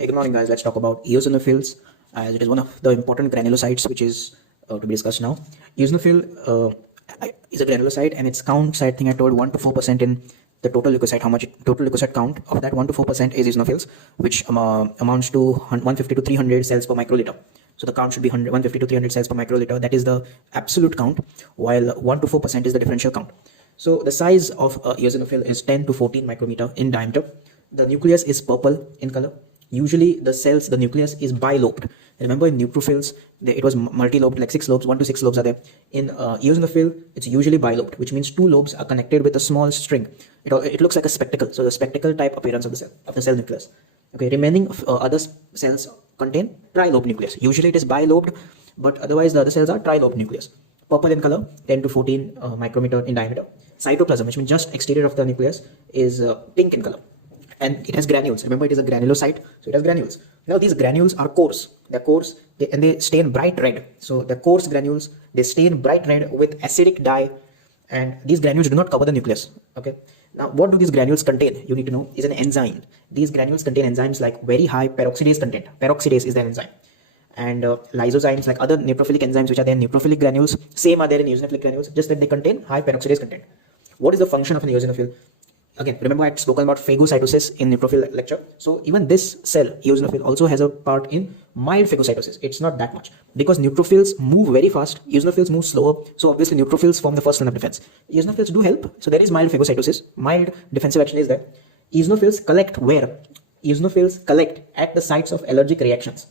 Hey, good morning, guys. Let's talk about eosinophils, as it is one of the important granulocytes which is to be discussed now. Eosinophil is a granulocyte, and its count side thing I told 1 to 4% in the total leukocyte. How much total leukocyte count of that 1 to 4% is eosinophils, which amounts to 150 to 300 cells per microliter. So the count should be 150 to 300 cells per microliter. That is the absolute count, while 1 to 4% is the differential count. So the size of eosinophil is 10 to 14 micrometer in diameter. The nucleus is purple in color. Usually the nucleus is bilobed. Remember, in neutrophils, it was multi-lobed, like 6 lobes, 1 to 6 lobes are there. In eosinophil, it's usually bilobed, which means 2 lobes are connected with a small string. It looks like a spectacle, so the spectacle type appearance of the cell nucleus. Okay, remaining other cells contain trilobed nucleus. Usually it is bilobed, but otherwise the other cells are trilobed nucleus. Purple in color, 10 to 14 micrometer in diameter. Cytoplasm, which means just exterior of the nucleus, is pink in color. And it has granules. Remember, it is a granulocyte, so it has granules. Now these granules are coarse. They're coarse, and they stain bright red. So the coarse granules, they stain bright red with acidic dye, and these granules do not cover the nucleus. Okay. Now, what do these granules contain? You need to know is an enzyme. These granules contain enzymes like very high peroxidase content. Peroxidase is the enzyme. And lysozymes, like other neutrophilic enzymes which are there in neutrophilic granules, same are there in eosinophilic granules, just that they contain high peroxidase content. What is the function of an eosinophil? Again, remember I had spoken about phagocytosis in neutrophil lecture. So even this cell, eosinophil, also has a part in mild phagocytosis. It's not that much because neutrophils move very fast, eosinophils move slower. So obviously neutrophils form the first line of defense. Eosinophils do help. So there is mild phagocytosis, mild defensive action is there. Eosinophils collect where? Eosinophils collect at the sites of allergic reactions.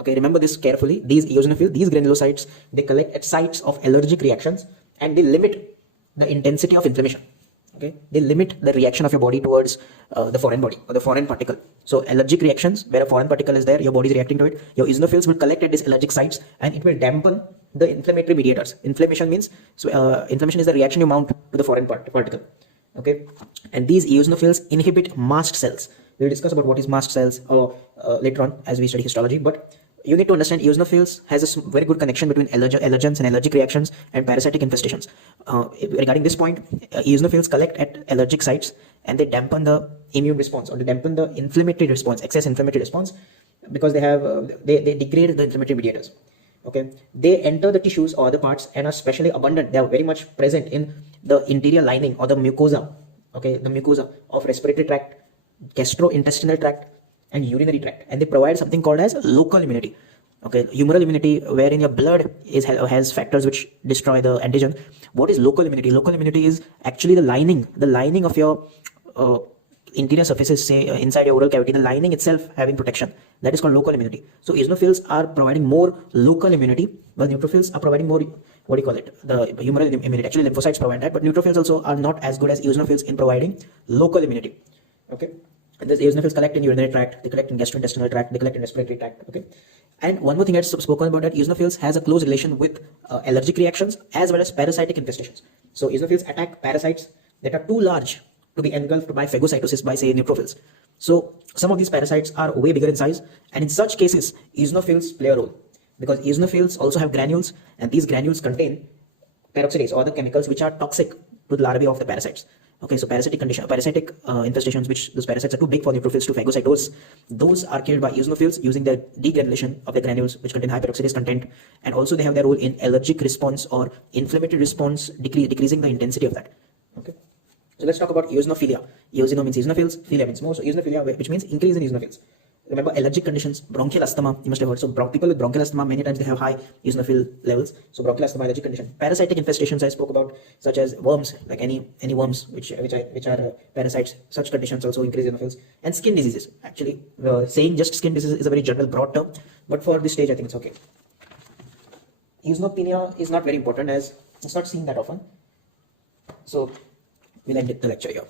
Okay, remember this carefully. These eosinophils, these granulocytes, they collect at sites of allergic reactions, and they limit the intensity of inflammation. Okay, they limit the reaction of your body towards the foreign body or the foreign particle. So allergic reactions, where a foreign particle is there, your body is reacting to it. Your eosinophils will collect at these allergic sites, and it will dampen the inflammatory mediators. Inflammation means, inflammation is the reaction you mount to the foreign particle. Okay, and these eosinophils inhibit mast cells. We will discuss about what is mast cells later on as we study histology, but you need to understand eosinophils has a very good connection between allergens and allergic reactions and parasitic infestations. Regarding this point, eosinophils collect at allergic sites, and they dampen the immune response, or they dampen the inflammatory response, excess inflammatory response, because they degrade the inflammatory mediators. Okay, they enter the tissues or other parts and are specially abundant. They are very much present in the interior lining or the mucosa. Okay, the mucosa of respiratory tract, gastrointestinal tract, and urinary tract, and they provide something called as local immunity. Okay, humoral immunity, wherein your blood has factors which destroy the antigen. What is local immunity? Local immunity is actually the lining of your interior surfaces, say inside your oral cavity, the lining itself having protection. That is called local immunity. So eosinophils are providing more local immunity, while neutrophils are providing more, what do you call it, the humoral immunity. Actually lymphocytes provide that, but neutrophils also are not as good as eosinophils in providing local immunity. Okay. And these eosinophils collect in urinary tract, they collect in gastrointestinal tract, they collect in respiratory tract. Okay. And one more thing I had spoken about, that eosinophils has a close relation with allergic reactions as well as parasitic infestations. So eosinophils attack parasites that are too large to be engulfed by phagocytosis by, say, neutrophils. So some of these parasites are way bigger in size, and in such cases eosinophils play a role, because eosinophils also have granules, and these granules contain peroxidase or the chemicals which are toxic to the larvae of the parasites. Okay, so parasitic infestations, which those parasites are too big for neutrophils to phagocytose, those are killed by eosinophils using their degranulation of the granules, which contain high peroxidase content, and also they have their role in allergic response or inflammatory response, decreasing the intensity of that. Okay, so let's talk about eosinophilia. Eosino means eosinophils, philia means more, so eosinophilia, which means increase in eosinophils. Remember, allergic conditions, bronchial asthma, you must have heard. So people with bronchial asthma, many times they have high eosinophil levels. So bronchial asthma, allergic condition. Parasitic infestations I spoke about, such as worms, like any worms which are parasites. Such conditions also increase eosinophils. And skin diseases. Actually, saying just skin disease is a very general, broad term, but for this stage I think it's okay. Eosinopenia is not very important, as it's not seen that often. So we'll end the lecture here.